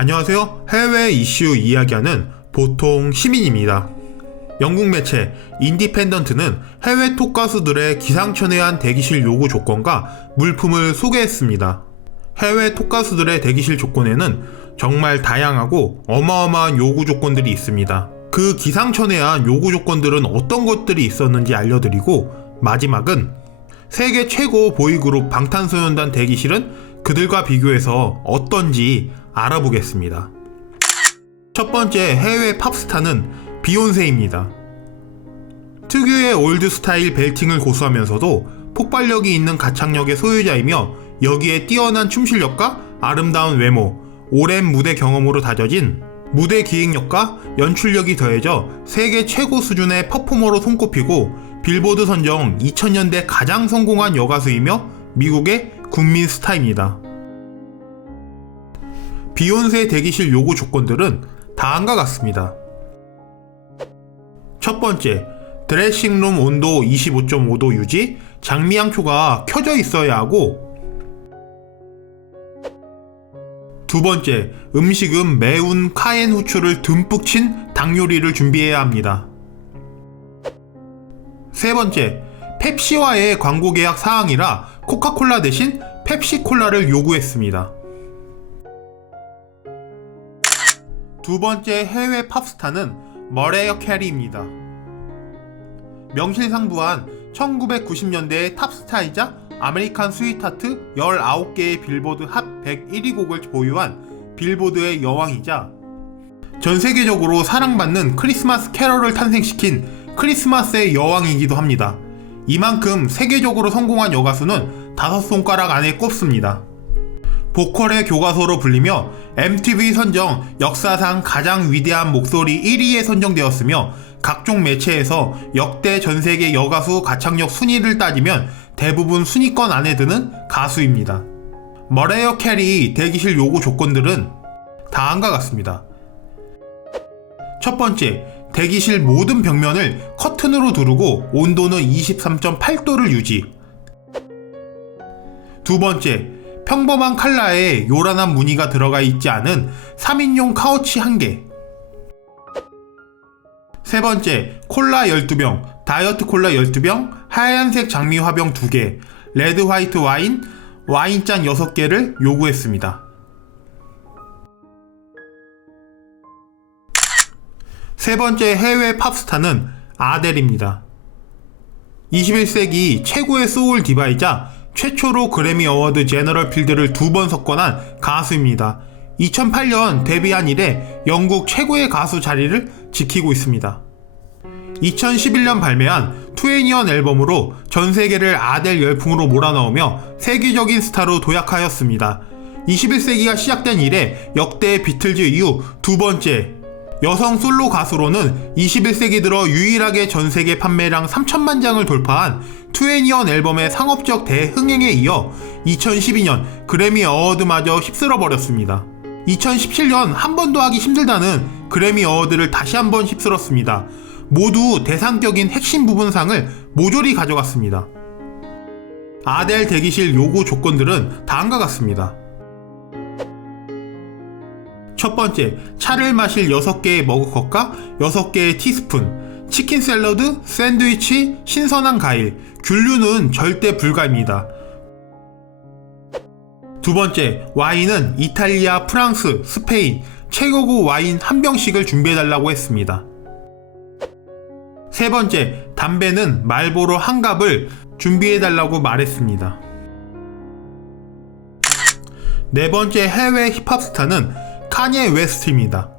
안녕하세요. 해외 이슈 이야기하는 보통 시민입니다. 영국 매체 인디펜던트는 해외 톡 가수들의 기상천외한 대기실 요구 조건과 물품을 소개했습니다. 해외 톡 가수들의 대기실 조건에는 정말 다양하고 어마어마한 요구 조건들이 있습니다. 그 기상천외한 요구 조건들은 어떤 것들이 있었는지 알려드리고, 마지막은 세계 최고 보이그룹 방탄소년단 대기실은 그들과 비교해서 어떤지 알아보겠습니다. 첫 번째 해외 팝스타는 비욘세입니다. 특유의 올드 스타일 벨팅을 고수하면서도 폭발력이 있는 가창력의 소유자이며, 여기에 뛰어난 춤 실력과 아름다운 외모, 오랜 무대 경험으로 다져진 무대 기획력과 연출력이 더해져 세계 최고 수준의 퍼포머로 손꼽히고, 빌보드 선정 2000년대 가장 성공한 여가수이며 미국의 국민 스타입니다. 비욘세 대기실 요구 조건들은 다음과 같습니다. 첫 번째, 드레싱룸 온도 25.5도 유지, 장미향초가 켜져 있어야 하고, 두 번째, 음식은 매운 카엔 후추를 듬뿍 친 닭 요리를 준비해야 합니다. 세 번째, 펩시와의 광고 계약 사항이라 코카콜라 대신 펩시콜라를 요구했습니다. 두 번째 해외 팝스타는 머레이어 캐리입니다. 명실상부한 1990년대의 탑스타이자 아메리칸 스위트하트 19개의 빌보드 핫 101위 곡을 보유한 빌보드의 여왕이자 전세계적으로 사랑받는 크리스마스 캐럴을 탄생시킨 크리스마스의 여왕이기도 합니다. 이만큼 세계적으로 성공한 여가수는 5손가락 안에 꼽습니다. 보컬의 교과서로 불리며 MTV 선정 역사상 가장 위대한 목소리 1위에 선정되었으며, 각종 매체에서 역대 전세계 여가수 가창력 순위를 따지면 대부분 순위권 안에 드는 가수입니다. 머레이어 캐리 대기실 요구 조건들은 다음과 같습니다. 첫 번째, 대기실 모든 벽면을 커튼으로 두르고 온도는 23.8도를 유지. 두 번째, 평범한 컬러에 요란한 무늬가 들어가 있지 않은 3인용 카우치 1개. 세 번째, 콜라 12병, 다이어트 콜라 12병, 하얀색 장미 화병 2개, 레드 화이트 와인, 와인잔 6개를 요구했습니다. 세 번째 해외 팝스타는 아델입니다. 21세기 최고의 소울 디바이자 최초로 그래미 어워드 제너럴 필드를 2번 석권한 가수입니다. 2008년 데뷔한 이래 영국 최고의 가수 자리를 지키고 있습니다. 2011년 발매한 20년 앨범으로 전세계를 아델 열풍으로 몰아넣으며 세계적인 스타로 도약하였습니다. 21세기가 시작된 이래 역대 비틀즈 이후 두 번째 여성 솔로 가수로는 21세기 들어 유일하게 전세계 판매량 3천만 장을 돌파한 20년 앨범의 상업적 대흥행에 이어 2012년 그래미 어워드마저 휩쓸어버렸습니다. 2017년 한 번도 하기 힘들다는 그래미 어워드를 다시 한번 휩쓸었습니다. 모두 대상격인 핵심 부분상을 모조리 가져갔습니다. 아델 대기실 요구 조건들은 다음과 같습니다. 첫 번째, 차를 마실 6개의 머그컵과 6개의 티스푼, 치킨 샐러드, 샌드위치, 신선한 과일, 균류는 절대 불가입니다. 두 번째, 와인은 이탈리아, 프랑스, 스페인, 최고급 와인 1병씩을 준비해달라고 했습니다. 세 번째, 담배는 말보로 1갑을 준비해달라고 말했습니다. 네 번째 해외 힙합 스타는 카니에 웨스트입니다.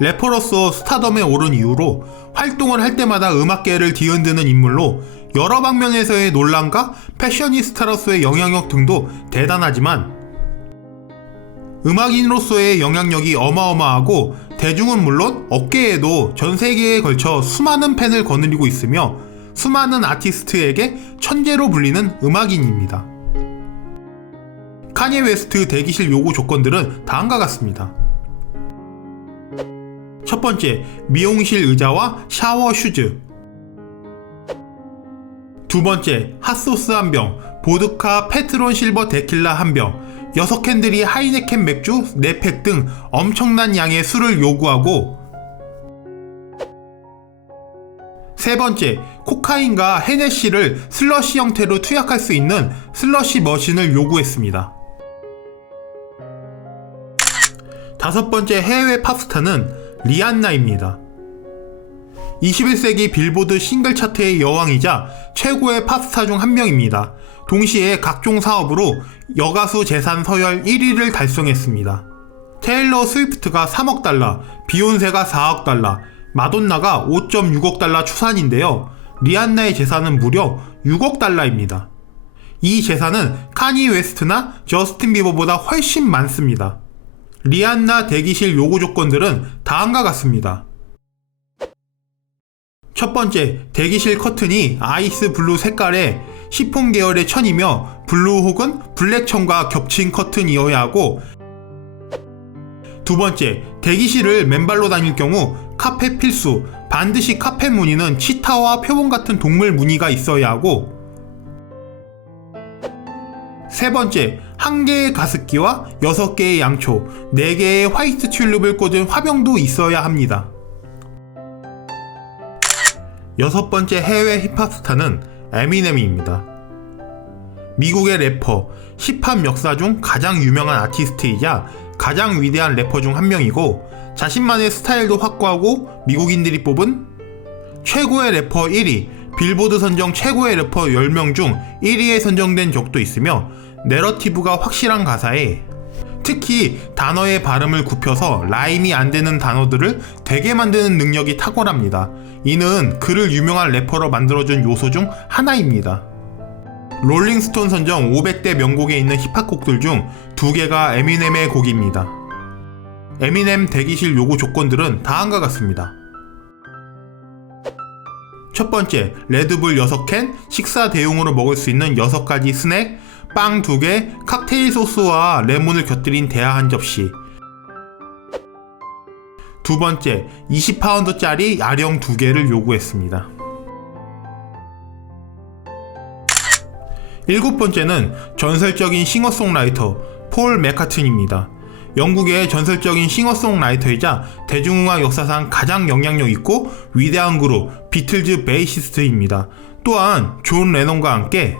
래퍼로서 스타덤에 오른 이후로 활동을 할 때마다 음악계를 뒤흔드는 인물로 여러 방면에서의 논란과 패셔니스타로서의 영향력 등도 대단하지만, 음악인으로서의 영향력이 어마어마하고 대중은 물론 업계에도 전 세계에 걸쳐 수많은 팬을 거느리고 있으며 수많은 아티스트에게 천재로 불리는 음악인입니다. 카니에 웨스트 대기실 요구 조건들은 다음과 같습니다. 첫 번째, 미용실 의자와 샤워 슈즈. 두 번째, 핫소스 1병, 보드카 페트론 실버 데킬라 1병, 6캔들이 하이네켄 맥주 4팩 등 엄청난 양의 술을 요구하고, 세 번째, 코카인과 헤네시를 슬러시 형태로 투약할 수 있는 슬러시 머신을 요구했습니다. 다섯 번째 해외 팝스타는 리안나입니다. 21세기 빌보드 싱글 차트의 여왕이자 최고의 팝스타 중 한 명입니다. 동시에 각종 사업으로 여가수 재산 서열 1위를 달성했습니다. 테일러 스위프트가 3억 달러, 비욘세가 4억 달러, 마돈나가 5.6억 달러 추산인데요. 리안나의 재산은 무려 6억 달러입니다. 이 재산은 카니 웨스트나 저스틴 비버보다 훨씬 많습니다. 리안나 대기실 요구 조건들은 다음과 같습니다. 첫 번째, 대기실 커튼이 아이스 블루 색깔의 시폰 계열의 천이며 블루 혹은 블랙 천과 겹친 커튼이어야 하고, 두 번째, 대기실을 맨발로 다닐 경우 카펫 필수, 반드시 카펫 무늬는 치타와 표범 같은 동물 무늬가 있어야 하고, 세 번째, 1개의 가습기와 6개의 양초, 4개의 화이트 튤립을 꽂은 화병도 있어야 합니다. 여섯 번째 해외 힙합 스타는 에미넴입니다. 미국의 래퍼, 힙합 역사 중 가장 유명한 아티스트이자 가장 위대한 래퍼 중 한 명이고, 자신만의 스타일도 확고하고 미국인들이 뽑은 최고의 래퍼 1위, 빌보드 선정 최고의 래퍼 10명 중 1위에 선정된 적도 있으며, 내러티브가 확실한 가사에 특히 단어의 발음을 굽혀서 라임이 안 되는 단어들을 되게 만드는 능력이 탁월합니다. 이는 그를 유명한 래퍼로 만들어준 요소 중 하나입니다. 롤링스톤 선정 500대 명곡에 있는 힙합곡들 중 2개가 에미넴의 곡입니다. 에미넴 대기실 요구 조건들은 다음과 같습니다. 첫 번째, 레드불 6캔, 식사 대용으로 먹을 수 있는 6가지 스낵, 빵 2개, 칵테일 소스와 레몬을 곁들인 대하 한 접시. 두 번째, 20파운드짜리 야령 2개를 요구했습니다. 일곱 번째는 전설적인 싱어송라이터 폴 맥카트니입니다. 영국의 전설적인 싱어송라이터이자 대중음악 역사상 가장 영향력 있고 위대한 그룹 비틀즈 베이시스트입니다. 또한 존 레논과 함께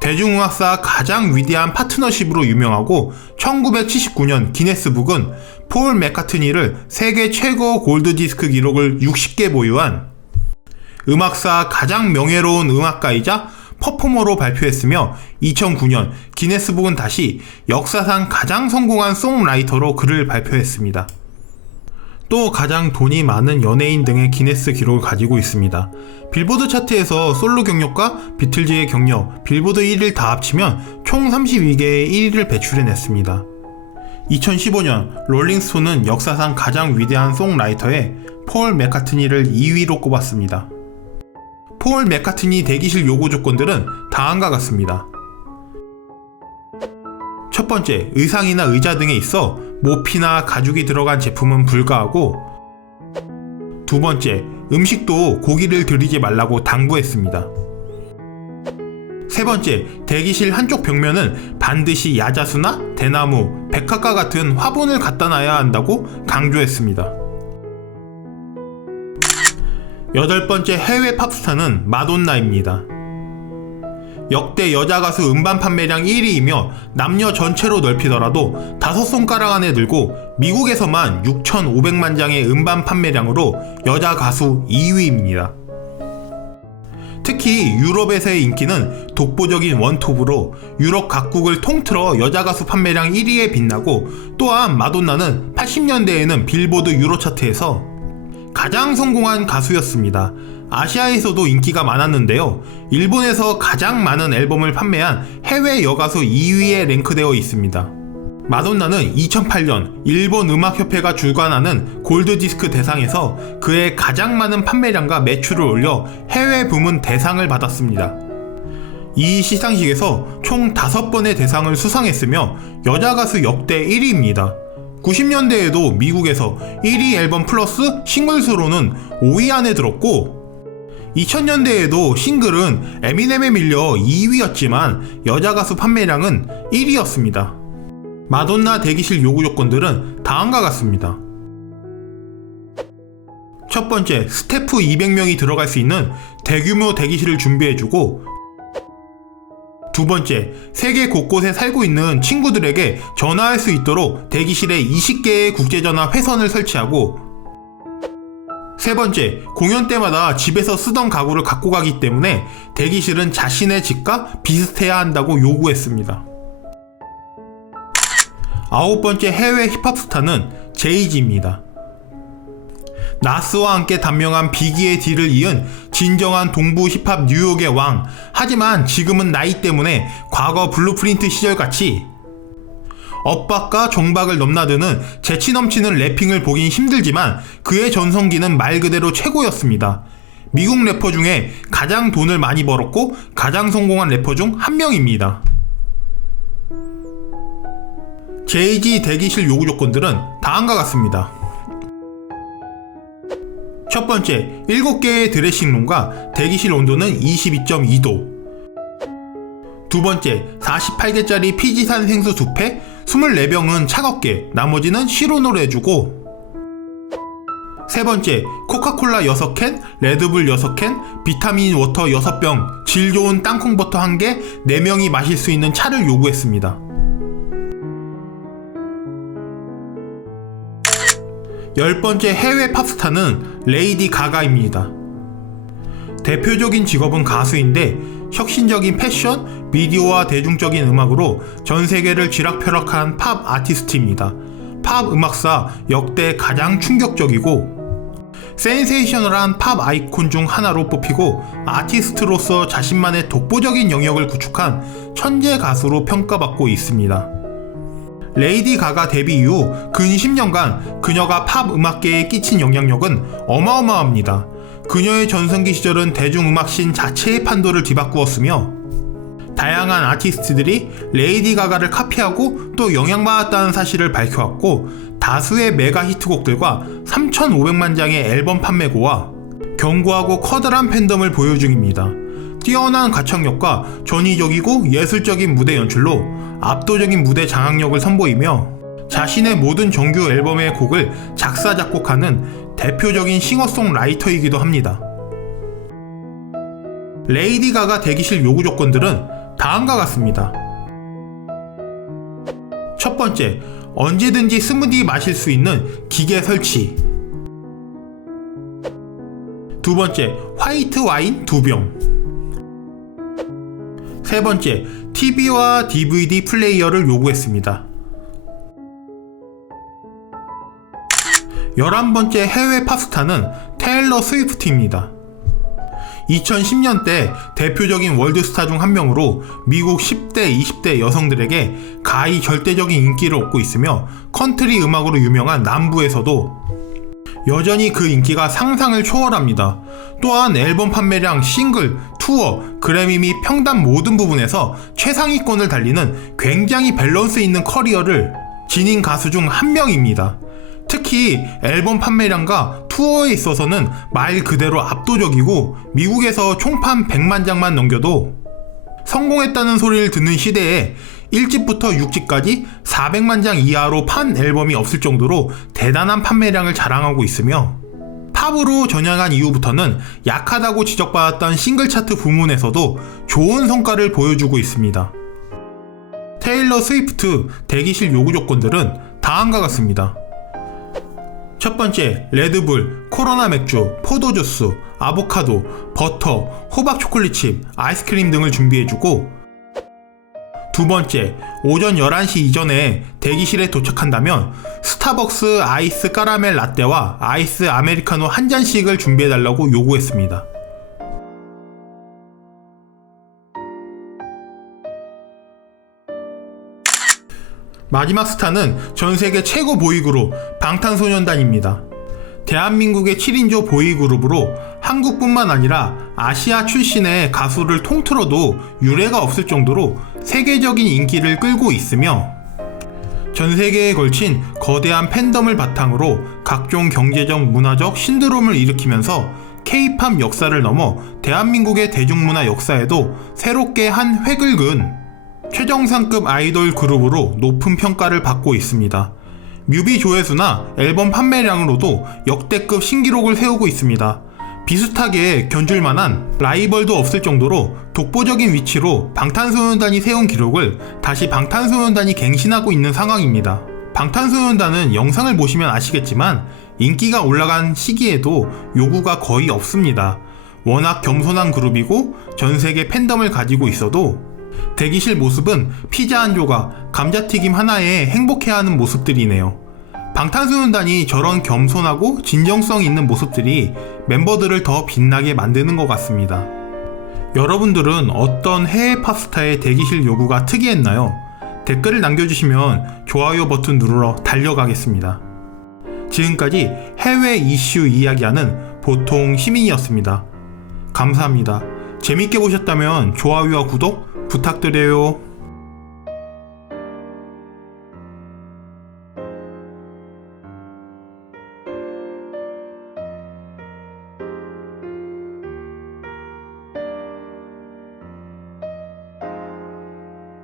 대중음악사 가장 위대한 파트너십으로 유명하고, 1979년 기네스북은 폴 맥카트니를 세계 최고 골드디스크 기록을 60개 보유한 음악사 가장 명예로운 음악가이자 퍼포머로 발표했으며, 2009년 기네스북은 다시 역사상 가장 성공한 송라이터로 그를 발표했습니다. 또 가장 돈이 많은 연예인 등의 기네스 기록을 가지고 있습니다. 빌보드 차트에서 솔로 경력과 비틀즈의 경력, 빌보드 1위를 다 합치면 총 32개의 1위를 배출해냈습니다. 2015년 롤링스톤은 역사상 가장 위대한 송라이터에 폴 맥카트니를 2위로 꼽았습니다. 폴 맥카트니 대기실 요구 조건들은 다음과 같습니다. 첫 번째, 의상이나 의자 등에 있어 모피나 가죽이 들어간 제품은 불가하고, 두 번째, 음식도 고기를 들이지 말라고 당부했습니다. 세 번째, 대기실 한쪽 벽면은 반드시 야자수나 대나무, 백합과 같은 화분을 갖다 놔야 한다고 강조했습니다. 여덟 번째 해외 팝스타는 마돈나입니다. 역대 여자 가수 음반 판매량 1위이며 남녀 전체로 넓히더라도 5손가락 안에 들고 미국에서만 6,500만 장의 음반 판매량으로 여자 가수 2위입니다. 특히 유럽에서의 인기는 독보적인 원톱으로 유럽 각국을 통틀어 여자 가수 판매량 1위에 빛나고, 또한 마돈나는 80년대에는 빌보드 유로 차트에서 가장 성공한 가수였습니다. 아시아에서도 인기가 많았는데요. 일본에서 가장 많은 앨범을 판매한 해외 여가수 2위에 랭크되어 있습니다. 마돈나는 2008년 일본 음악협회가 주관하는 골드디스크 대상에서 그의 가장 많은 판매량과 매출을 올려 해외 부문 대상을 받았습니다. 이 시상식에서 총 5번의 대상을 수상했으며 여자 가수 역대 1위입니다. 90년대에도 미국에서 1위 앨범 플러스 싱글스로는 5위 안에 들었고, 2000년대에도 싱글은 에미넴에 밀려 2위였지만 여자 가수 판매량은 1위였습니다. 마돈나 대기실 요구 조건들은 다음과 같습니다. 첫 번째, 스태프 200명이 들어갈 수 있는 대규모 대기실을 준비해주고, 두 번째, 세계 곳곳에 살고 있는 친구들에게 전화할 수 있도록 대기실에 20개의 국제전화 회선을 설치하고, 세 번째, 공연 때마다 집에서 쓰던 가구를 갖고 가기 때문에 대기실은 자신의 집과 비슷해야 한다고 요구했습니다. 아홉 번째 해외 힙합 스타는 제이지입니다. 나스와 함께 단명한 비기의 뒤를 이은 진정한 동부 힙합 뉴욕의 왕. 하지만 지금은 나이 때문에 과거 블루프린트 시절같이 엇박과 정박을 넘나드는 재치 넘치는 래핑을 보긴 힘들지만 그의 전성기는 말 그대로 최고였습니다. 미국 래퍼 중에 가장 돈을 많이 벌었고 가장 성공한 래퍼 중 한 명입니다. 제이지 대기실 요구 조건들은 다음과 같습니다. 첫 번째, 7개의 드레싱룸과 대기실 온도는 22.2도. 두 번째, 48개짜리 피지산 생수 2팩, 24병은 차갑게, 나머지는 실온으로 해주고. 세 번째, 코카콜라 6캔, 레드불 6캔, 비타민 워터 6병, 질 좋은 땅콩버터 1개, 4명이 마실 수 있는 차를 요구했습니다. 열 번째 해외 팝스타는 레이디 가가입니다. 대표적인 직업은 가수인데 혁신적인 패션, 미디어와 대중적인 음악으로 전 세계를 쥐락펴락한 팝 아티스트입니다. 팝 음악사 역대 가장 충격적이고 센세이셔널한 팝 아이콘 중 하나로 뽑히고 아티스트로서 자신만의 독보적인 영역을 구축한 천재 가수로 평가받고 있습니다. 레이디 가가 데뷔 이후 근 10년간 그녀가 팝 음악계에 끼친 영향력은 어마어마합니다. 그녀의 전성기 시절은 대중음악신 자체의 판도를 뒤바꾸었으며 다양한 아티스트들이 레이디 가가를 카피하고 또 영향받았다는 사실을 밝혀왔고 다수의 메가 히트곡들과 3,500만 장의 앨범 판매고와 견고하고 커다란 팬덤을 보유 중입니다. 뛰어난 가창력과 전위적이고 예술적인 무대 연출로 압도적인 무대 장악력을 선보이며 자신의 모든 정규 앨범의 곡을 작사 작곡하는 대표적인 싱어송라이터이기도 합니다. 레이디 가가 대기실 요구 조건들은 다음과 같습니다. 첫 번째, 언제든지 스무디 마실 수 있는 기계 설치. 두 번째, 화이트 와인 2병. 세 번째, TV와 DVD 플레이어를 요구했습니다. 11번째 해외 팝스타는 테일러 스위프트입니다. 2010년대 대표적인 월드스타 중 한 명으로 미국 10대, 20대 여성들에게 가히 절대적인 인기를 얻고 있으며 컨트리 음악으로 유명한 남부에서도 여전히 그 인기가 상상을 초월합니다. 또한 앨범 판매량, 싱글, 투어, 그래미 및 평단 모든 부분에서 최상위권을 달리는 굉장히 밸런스 있는 커리어를 지닌 가수 중 한 명입니다. 특히 앨범 판매량과 투어에 있어서는 말 그대로 압도적이고 미국에서 총판 100만 장만 넘겨도 성공했다는 소리를 듣는 시대에 1집부터 6집까지 400만 장 이하로 판 앨범이 없을 정도로 대단한 판매량을 자랑하고 있으며 팝으로 전향한 이후부터는 약하다고 지적받았던 싱글 차트 부문에서도 좋은 성과를 보여주고 있습니다. 테일러 스위프트 대기실 요구 조건들은 다음과 같습니다. 첫 번째, 레드불, 코로나 맥주, 포도주스, 아보카도, 버터, 호박 초콜릿칩, 아이스크림 등을 준비해주고 두 번째, 오전 11시 이전에 대기실에 도착한다면 스타벅스 아이스 까라멜 라떼와 아이스 아메리카노 한 잔씩을 준비해달라고 요구했습니다. 마지막 스타는 전세계 최고 보이그룹 방탄소년단입니다. 대한민국의 7인조 보이그룹으로 한국뿐만 아니라 아시아 출신의 가수를 통틀어도 유례가 없을 정도로 세계적인 인기를 끌고 있으며 전세계에 걸친 거대한 팬덤을 바탕으로 각종 경제적, 문화적 신드롬을 일으키면서 K-팝 역사를 넘어 대한민국의 대중문화 역사에도 새롭게 한 획을 그은 최정상급 아이돌 그룹으로 높은 평가를 받고 있습니다. 뮤비 조회수나 앨범 판매량으로도 역대급 신기록을 세우고 있습니다. 비슷하게 견줄만한 라이벌도 없을 정도로 독보적인 위치로 방탄소년단이 세운 기록을 다시 방탄소년단이 갱신하고 있는 상황입니다. 방탄소년단은 영상을 보시면 아시겠지만 인기가 올라간 시기에도 요구가 거의 없습니다. 워낙 겸손한 그룹이고 전세계 팬덤을 가지고 있어도 대기실 모습은 피자 한 조각, 감자튀김 하나에 행복해하는 모습들이네요. 방탄소년단이 저런 겸손하고 진정성 있는 모습들이 멤버들을 더 빛나게 만드는 것 같습니다. 여러분들은 어떤 해외 팝스타의 대기실 요구가 특이했나요? 댓글을 남겨주시면 좋아요 버튼 누르러 달려가겠습니다. 지금까지 해외 이슈 이야기하는 보통 시민이었습니다. 감사합니다. 재밌게 보셨다면 좋아요와 구독 부탁드려요.